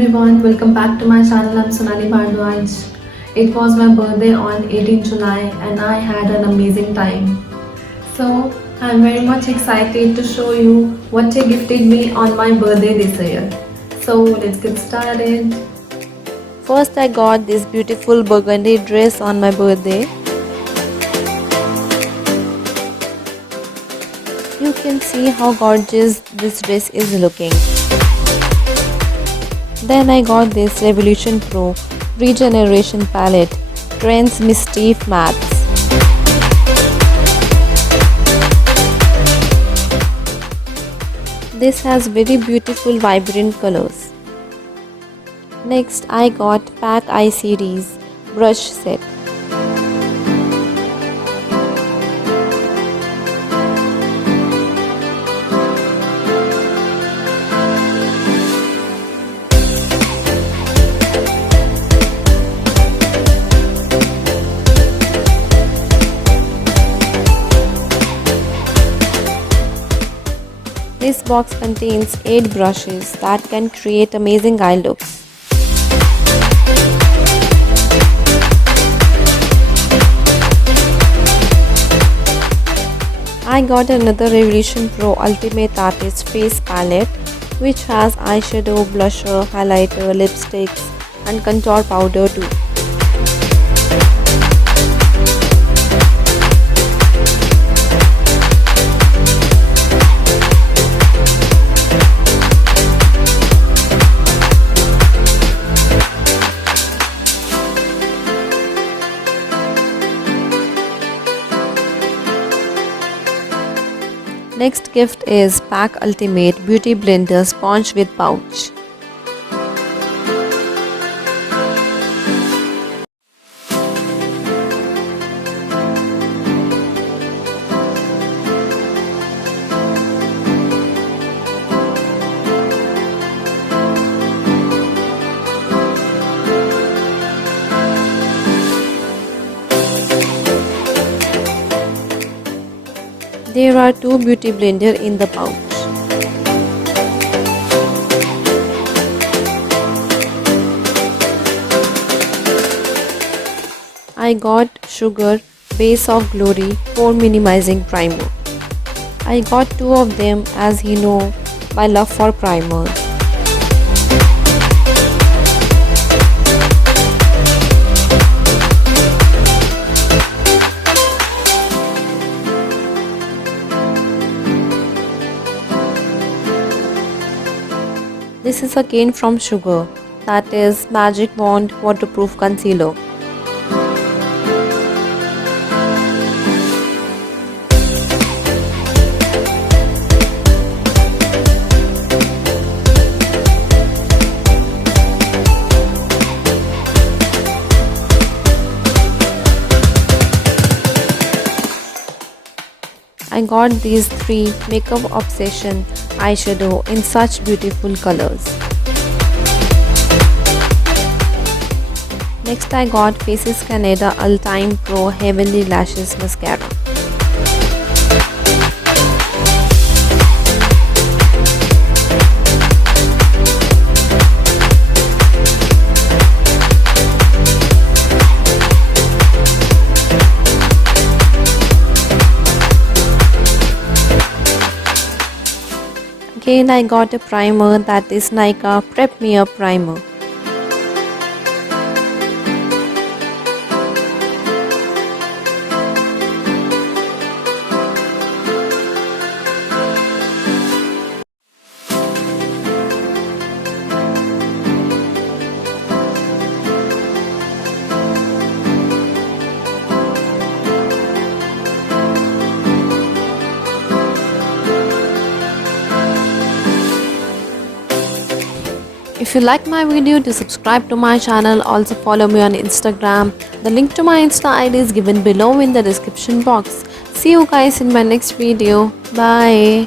everyone, welcome back to my channel. I'm Sonali Bhardwaj. It was my birthday on 18 July and I had an amazing time. So I'm very much excited to show you what they gifted me on my birthday this year. So let's get started. First, I got this beautiful burgundy dress on my birthday. You can see how gorgeous this dress is looking. Then I got this Revolution Pro Regeneration Palette Trends Mischief Mattes. This has very beautiful vibrant colors. Next, I got Pack Eye Series brush set. This box contains 8 brushes that can create amazing eye looks. I got another Revolution Pro Ultimate Artist Face Palette which has eyeshadow, blusher, highlighter, lipsticks and contour powder too. Next gift is Pack Ultimate Beauty Blender Sponge with Pouch. There are 2 beauty blender in the pouch. I got Sugar Base of Glory Pore Minimizing Primer. I got 2 of them as you know my love for primers. This is again from Sugar, that is Magic Wand Waterproof Concealer. I got these 3 Makeup Obsession eyeshadow in such beautiful colors. Next I got Faces Canada All Time Pro Heavenly Lashes Mascara. Again I got a primer, that is Nykaa Prep Me Up Primer. If you like my video, do subscribe to my channel. Also follow me on Instagram. The link to my Insta ID is given below in the description box. See you guys in my next video. Bye.